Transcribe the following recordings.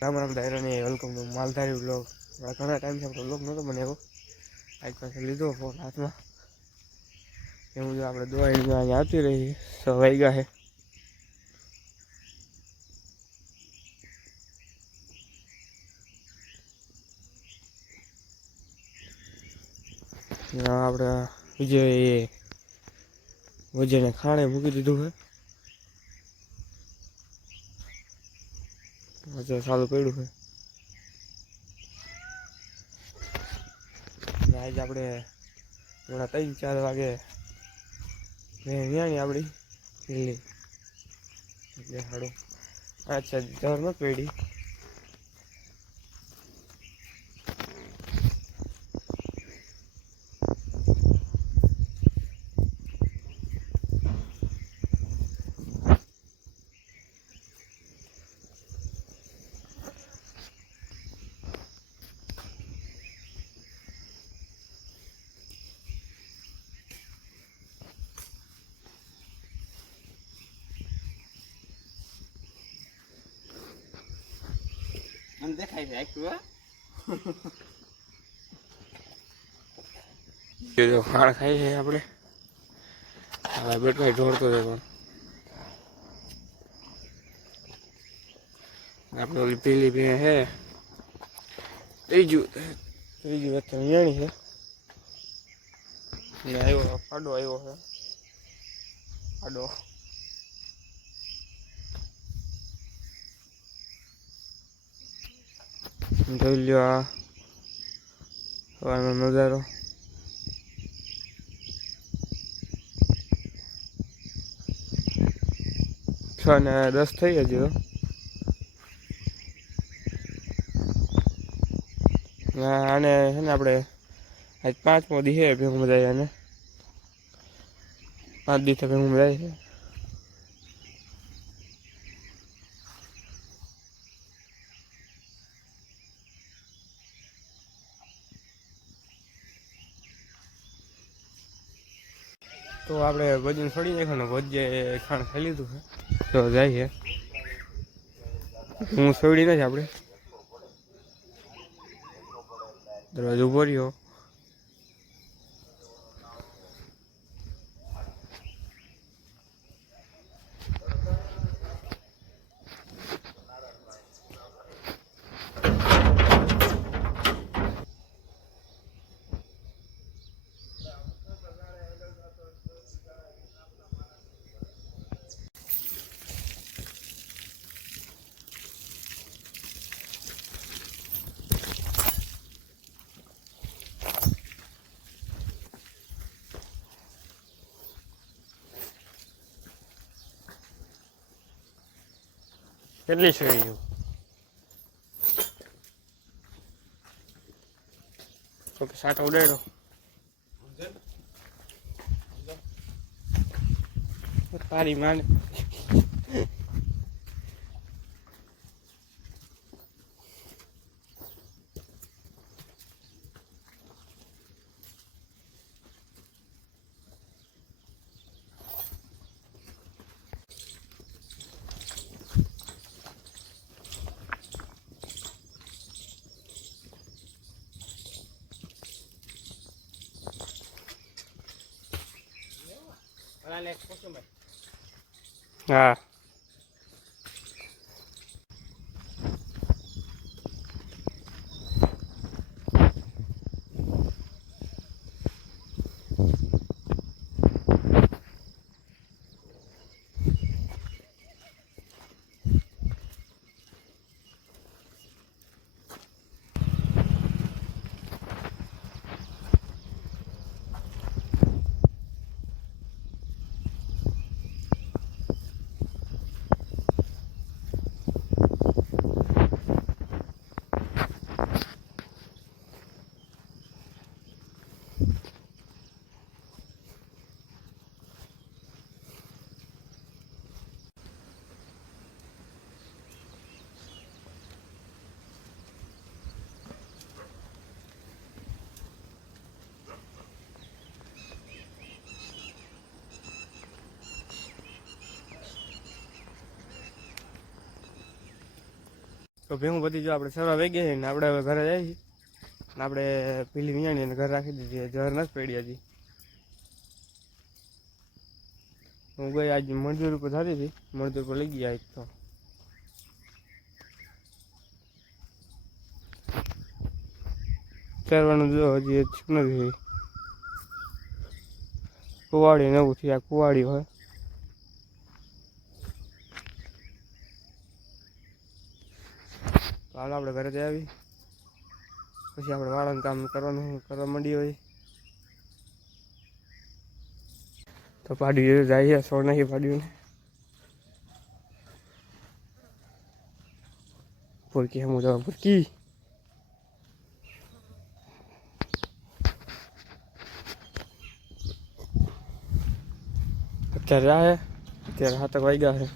રામ રામ દાયરાને welcome to Maldhari blog. ઘણા ટાઈમથી આપણો બ્લોગ નહોતો બનાવ્યો. આજ પાસે લીધો ફોન હાથમાં. એવું જો આપણે દોવાઈ અહીંયા આવતી રહી 6 વાગ્યા છે. આપણે વિજય વજને ખાણે મૂકી દીધું છે. ચાલુ પડ્યું છે. આજે આપણે હમણાં 3-4 વાગે આપણી દિલ્હી એટલે સાડું અચ્છા જર નથી પડી. દેખાય છે આખું ખાણ ખાઈ છે આપણે. હવે બેટભાઈ ઢોળતો છે પણ આપણે ઓલી પેલી ભે હે ત્રીજી વચ્ચે નિયાણી છે ને આવ્યો પાડો આવ્યો છે પાડો. જોઈ લ્યો આ સવારનો નજારો. છ ને 10 થઈ હજી તો. આને છે ને આપણે આજ 5મો દી છે ભેગું જાય અને 5 દી ભેગું જાય છે. તો આપણે વજન છોડી નાખ્યું ને વજે ખાણ ખાઈ લીધું છે તો જાય છે. હું છોડી નથી આપણે દરવાજો ઉભો રહ્યો. કેટલી છોડી ગયું તો કે 7 ઉડાડ્યો તારી માને. હા તો ભેગું બધી જો આપણે સરવા વહી ગયા ને આપણે હવે ઘરે જઈએ છીએ ને આપણે પીલી વિયાણી અને ઘર રાખી દીધી જર નથી પડી હજી હું ગઈ આજ મજૂર ઉપર થતી હતી મજૂર પર લઈ ગયા તો ચરવાનું જો હજી નથી કુવાડી નવું થી આ કુવાડી હોય તો હાલ આપણે ઘરે જઈ આવી પછી આપણે વાળાનું કામ કરવા માંડી હોય તો પાડ્યું જાય સોળ નાખી પાડ્યું ને ભૂરકી હું જવા ભૂરકી અત્યારે અત્યારે 7 વાગ્યા છે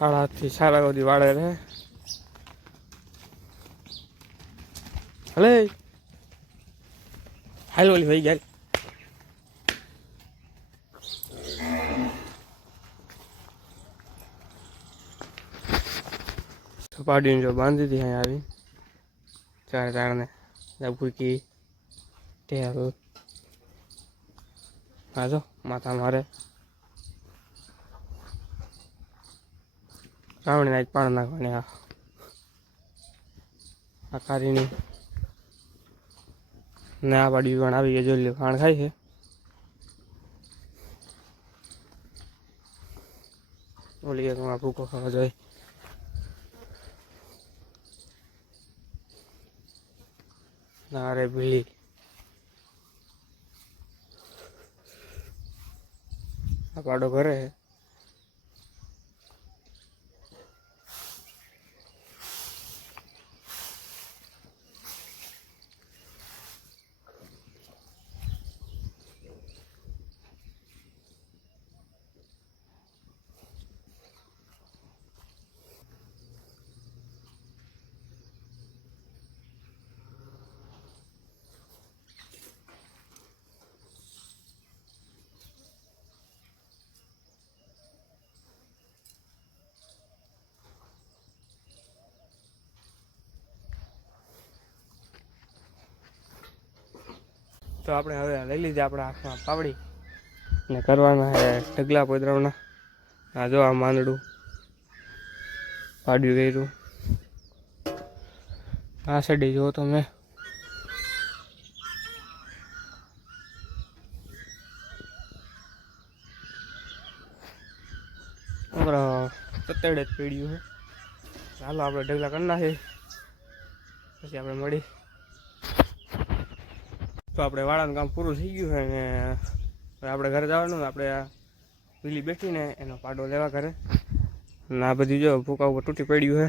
8:30 થી 4 સુધી વાળે રહે હલે હાલ ઓલી ભાઈ ગયા પાડીને જો બાંધી હતી અહીંયા આવી 4 તારને ભૂરકી ટેલ હા જો માથા મારે રાવણી આજ પાણી નાખવાની આ કારીની ને આ પાડી પણ આવી ગઈ જોઈ લે ખાણ ખાય છે ઓલી એક ભૂકો ખાવા જોઈએ ના રે ભીલી આ પાડો ઘરે છે તો આપણે હવે લઈ લીધી આપણા હાથમાં પાવડી ને કરવાના છે ઢગલા પોદરાવના આ જો આ માંદડું પાડ્યું કર્યું આ સાઈડે જુઓ તમે તતેડે જ પીડ્યું છે ચાલો આપણે ઢગલા કરી નાખીએ પછી આપણે મળી તો આપણે વાળાનું કામ પૂરું થઈ ગયું છે ને આપણે ઘરે જવાનું આપણે આ પીલી બેઠીને એનો પાડો લેવા ઘરે ને આ બધી જો ભૂકા ઉપર તૂટી પડ્યું છે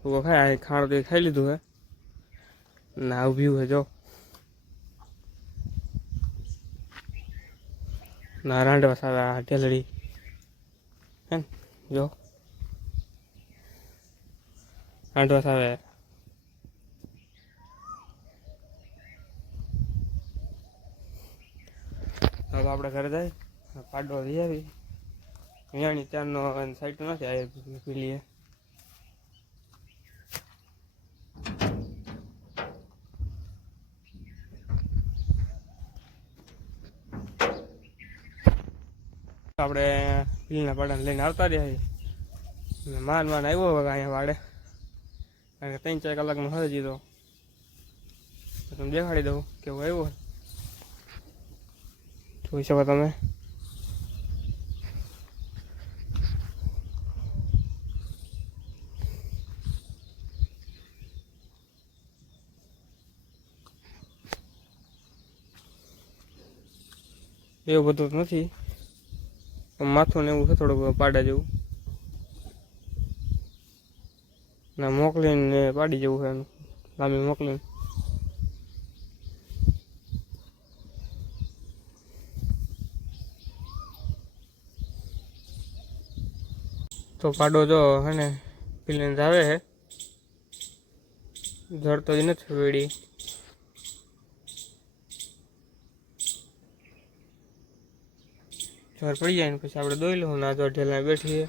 ભૂકો ખાય ખાણ તો ખાઈ લીધું છે ને આ ઊભ્યું છે જો ના રાંડવા સારા ઢેલડી હે જો રાંડવા સાવે હવે આપણે ઘરે જાય પાડો લઈ આવી અહીંયાની ત્યારનો સાઈડ નથી આવી પીલીએ આપણે પીલીના પાડાને લઈને આવતા રહ્યા માન આવ્યો હવે અહીંયા વાડે કારણ કે 3-4 કલાકનો હોય જીધો તમે દેખાડી દઉં કેવું આવ્યો જોઈ શકો તમે એવું બધું નથી માથું ને એવું છે થોડુંક પાડા જેવું ના મોકલીને પાડી જેવું છે લાંબી મોકલીને તો પાડો જો હે ને પીલીને આવે છે જડતો જ નથી વેડી જર પડી જાય ને પછી આપણે દોઈ લઉં ના જો ઢેલા બેઠીએ